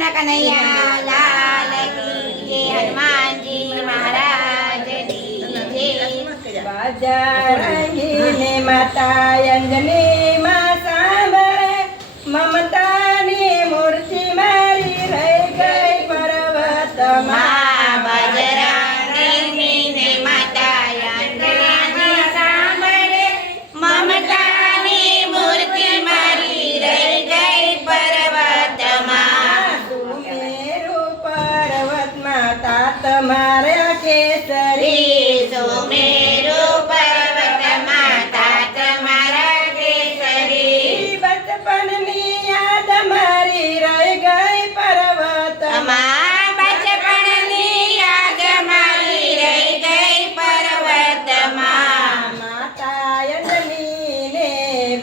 કૃષ્ણ કનૈયા લાલ કી જય, હનુમાનજી મહારાજની જય। બાજા રંગીને માતા અંજની માં સાંભળે, મમતાની મૂર્તિ મારી રહી ગઈ પર્વતમાં। બજરંગીને માતા અંજની સાંભળે, મમતાની મૂર્તિ મારી રહી ગઈ પર્વતમાં। સુમેરુ પર્વતમાં તાત માર્યા કેસરી, સુમેરુ પર્વતમાં તાત મારા કેસરી। બચપનની યાદ મારી રહી ગઈ પર્વતમાં। બચપણની યાદ મારી રહી ગઈ પર્વતમાં। માતા અંજનીને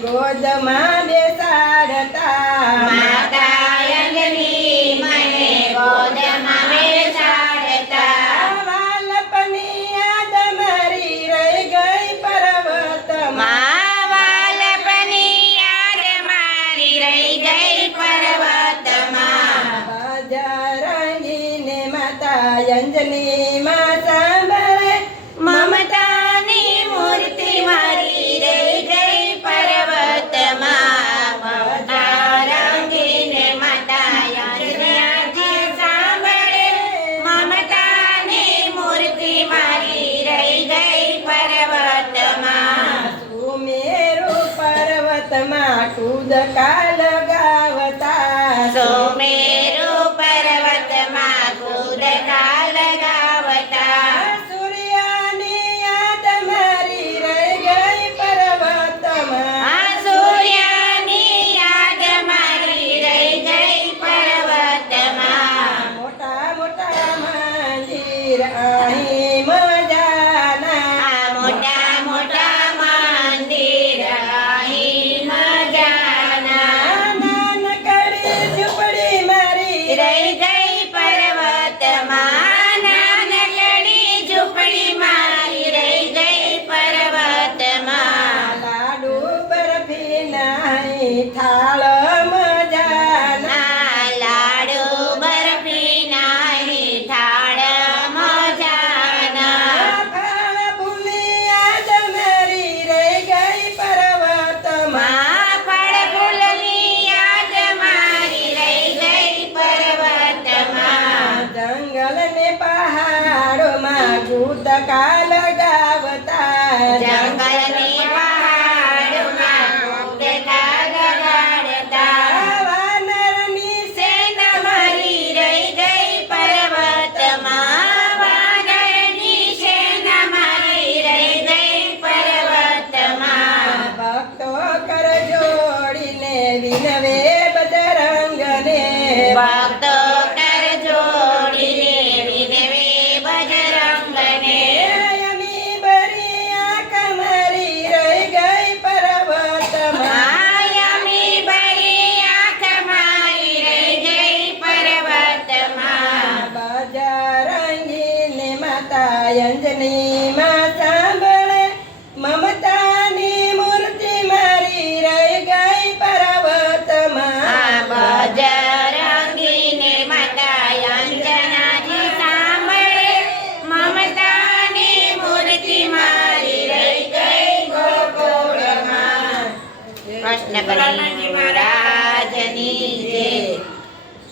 ગોદમાં બેસાડતા, માતા અંજની મને ગોદમાં બેસાડતા। વાલપની યાદ મારી રહી ગઈ પર્વતમાં। વાલપની યાદ મારી રહી ગઈ પર્વતમાં। બજરંગીને માતા અંજની માં સાંભળે, મમતાની મૂર્તિ મારી રહી ગઈ પર્વતમાં। બજરંગીને માતા અંજની સાંભળે, મમતાની મૂર્તિ મારી રહી ગઈ પર્વતમાં। સુમેરુ પર્વતમાં કૂદકા લગાવતા, સુમેરુ પર્વતમાં કૂદકા લગાવતા। સૂર્યની યાદ મારી રહી ગઈ પર્વતમાં। સૂર્યની યાદ મારી રહી ગઈ પર્વતમાં। મોટા મોટા મંદિર અહીં મજાના, મોટા મોટા મંદિર અહીં મજાના। નાનકડી ઝૂંપડી મારી રહી ગઈ પર્વતમાં। નાનકડી ઝૂંપડી મારી રહી ગઈ પર્વતમાં। લાડુ બરફી નાહી થાળ મજાના, લાડુ બરફી નાહી થાળ મજાના। ફળ ફૂલી યાદ મારી રહી ગઈ પર્વતમાં। ફળ ફૂલની યાદ મારી રહી ગઈ પર્વતમાં। જંગલને પહાડોમાં કૂદકા લગાવતા, જંગલની પહાડોમાં કૂદકા લગાડતા। વાનરની સેના મારી રહી ગઈ પર્વતમાં। વાનરની સેના મારી રહી ગઈ પર્વતમાં। ભક્તો કર જોડીને વિનવે બજરંગને, ભક્તો કર જોડીને વિનવે બજરંગને। અમી બરી આંખ મારી રહી ગઈ પર્વતમાં। માયામી બરી આંખ મારી રહી ગઈ પર્વતમાં। બજરંગીને માતા અંજની માં સાંભળે, મમતાની મૂર્તિ મારી રહી ગઈ પર્વતમાં। બજરંગીને માતા અંજનાજી સાંભળે, મમતાની મૂર્તિ મારી રહી ગઈ ગોકુળમાં। કૃષ્ણ કનૈયા